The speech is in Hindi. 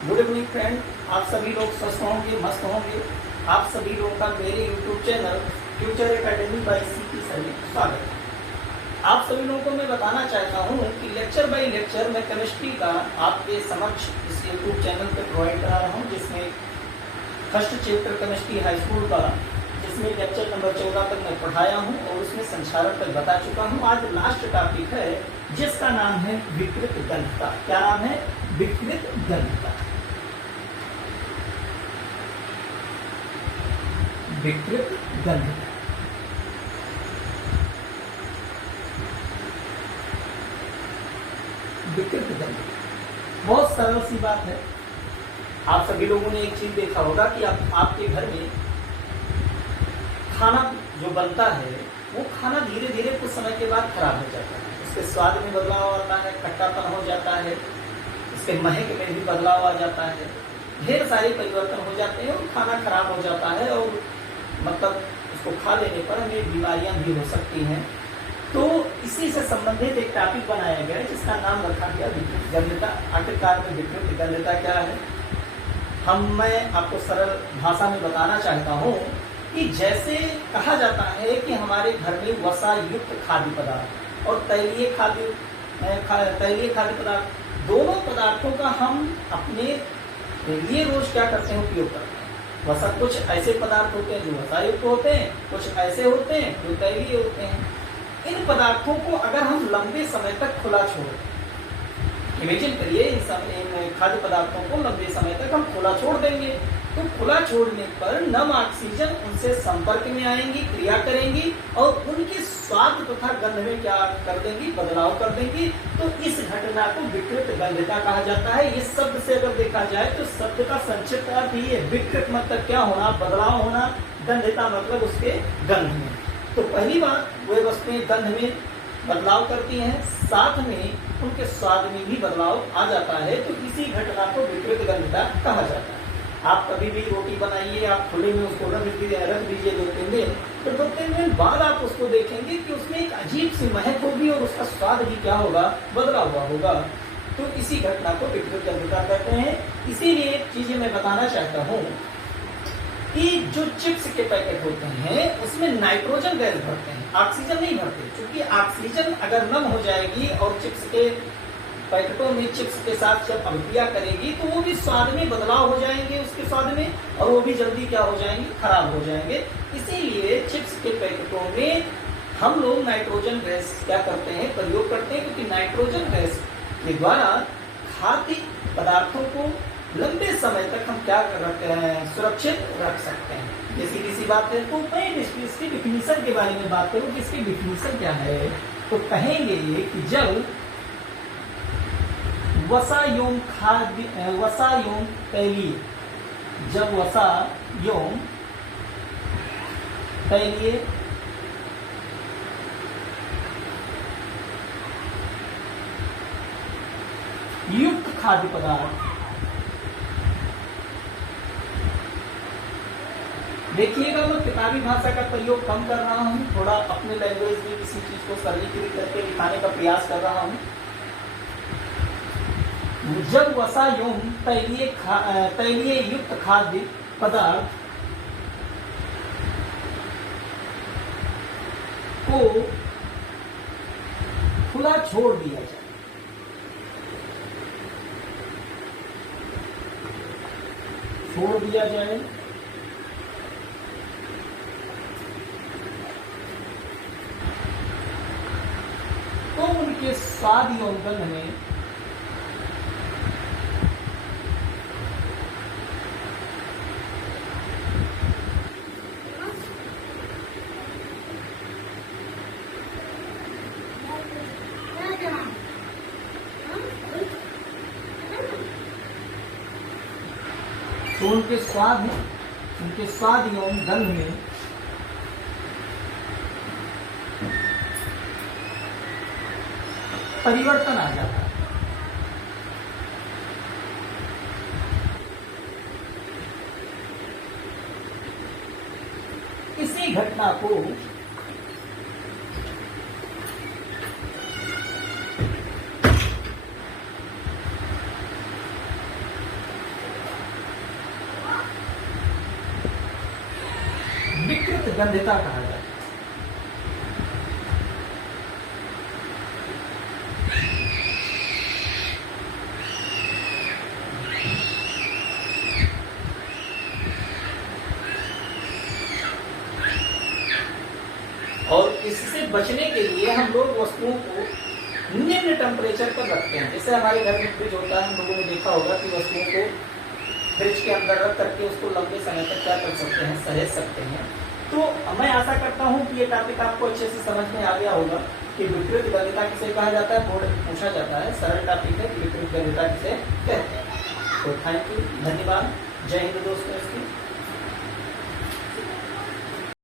गुड इवनिंग फ्रेंड, आप सभी लोग स्वस्थ होंगे, मस्त होंगे। आप सभी लोगों का मेरे YouTube channel future academy bye CP sir में स्वागत है। आप सभी लोगों को मैं बताना चाहता हूँ कि लेक्चर बाय लेक्चर मैं केमिस्ट्री का आपके समक्ष इस यूट्यूब चैनल पर प्रोवाइड करा रहा हूँ, जिसमें first chapter chemistry high school का, जिसमें लेक्चर नंबर 14 तक मैं पढ़ाया हूँ और उसमें संचारण तक बता चुका हूँ। आज लास्ट टॉपिक है जिसका नाम है विकृत गंधता। क्या नाम है? विकृत गंधता। विकृत गंधता। विकृत गंधता बहुत सरल सी बात है। आप सभी लोगों ने एक चीज देखा होगा कि आपके घर में खाना जो बनता है वो खाना धीरे धीरे कुछ समय के बाद खराब हो जाता है। उसके स्वाद में बदलाव आता है, खट्टापन हो जाता है, उसके महक में भी बदलाव आ जाता है, ढेर सारे परिवर्तन हो जाते हैं और खाना खराब हो जाता है और मतलब उसको खा लेने पर हमें बीमारियां भी हो सकती हैं। तो इसी से संबंधित एक टॉपिक बनाया गया जिसका नाम रखा गया विकृत गंधता। आखिरकार में विकृत गंधता क्या है? मैं आपको सरल भाषा में बताना चाहता हूँ कि जैसे कहा जाता है कि हमारे घर में वसा युक्त खाद्य पदार्थ और तैलीय खाद्य पदार्थ, दोनों पदार्थों का हम अपने लिए रोज क्या करते हैं? उपयोग करते हैं। वसा कुछ ऐसे पदार्थ होते हैं जो वसा युक्त होते हैं, कुछ ऐसे होते हैं जो तैलीय होते हैं। इन पदार्थों को अगर हम लंबे समय तक खुला छोड़ें, इमेजिन करिए इन खाद्य पदार्थों को लंबे समय तक हम खुला छोड़ देंगे तो खुला छोड़ने पर नम ऑक्सीजन उनसे संपर्क में आएंगी, क्रिया करेंगी और उनके स्वाद तथा गंध में क्या कर देंगी? बदलाव कर देंगी। तो इस घटना को विकृत गंधता कहा जाता है। इस शब्द से अगर देखा जाए तो शब्द का संक्षिप्त अर्थ ही है। विकृत मतलब क्या होना? बदलाव होना। गंधता मतलब उसके गंध में। तो पहली बात, वे वस्तुएं गंध में बदलाव करती हैं, साथ में उनके स्वाद में भी बदलाव आ जाता है। तो इसी घटना को विकृत गंधता कहा जाता है। आप कभी भी रोटी बनाइए, आप खुले में उसको रख दीजिए 2-3 दिन, तो 2-3 दिन बाद आप उसको देखेंगे कि उसमें एक अजीब सी महक होगी और उसका स्वाद भी क्या होगा? बदला हुआ होगा। तो इसी घटना को विकृत गंधता कहते हैं। इसीलिए एक चीजें मैं बताना चाहता हूँ कि जो चिप्स के पैकेट होते हैं उसमें नाइट्रोजन गैस भरते हैं, ऑक्सीजन नहीं भरते। क्योंकि ऑक्सीजन अगर नम हो जाएगी और चिप्स के पैकेटों में चिप्स के साथ जब अभिक्रिया करेगी तो वो भी स्वाद में बदलाव हो जाएंगे उसके स्वाद में, और वो भी जल्दी क्या हो जाएंगे? खराब हो जाएंगे। इसीलिए चिप्स के पैकेटों में हम लोग नाइट्रोजन गैस क्या करते हैं? प्रयोग करते हैं, क्योंकि नाइट्रोजन गैस के द्वारा खाद्य पदार्थों को लंबे समय तक हम क्या कर रखते हैं? सुरक्षित रख सकते हैं। ये सीधी सी बात है। तो मैं इसकी डिफिनीशन के बारे में बात करूँ कि इसकी डिफिनीशन क्या है, तो कहेंगे कि जब वसा योम तैलीय, जब वसा योम तैलीय युक्त खाद्य पदार्थ, देखिएगा मैं किताबी भाषा का प्रयोग कम कर रहा हूँ, थोड़ा अपने लैंग्वेज में किसी चीज को सरलीकृत करके दिखाने का प्रयास कर रहा हूँ। जब वसा योम तैलीय युक्त खाद्य पदार्थ को खुला छोड़ दिया जाए, तो उनके स्वाद एवं गंध में उनके स्वाद एवं गंध में परिवर्तन आ जाता है। इसी घटना को गंधिता कहा जाता है। और इससे बचने के लिए हम लोग वस्तुओं को निम्न टेम्परेचर पर रखते हैं। जैसे हमारे घर में फ्रिज होता है, हम लोगों ने देखा होगा कि वस्तुओं को फ्रिज के अंदर रख करके उसको लंबे समय तक क्या कर सकते हैं, सहेज सकते हैं। तो मैं आशा करता हूं कि ये टॉपिक आपको अच्छे से समझ में आ गया होगा कि विपरीत गंधिता किसे कहा जाता है, बोर्ड में पूछा जाता है, सरल टॉपिक है कि विपरीत गंधिता किसे कहते हैं। तो थैंक यू, धन्यवाद, जय हिंद दोस्तों। इसकी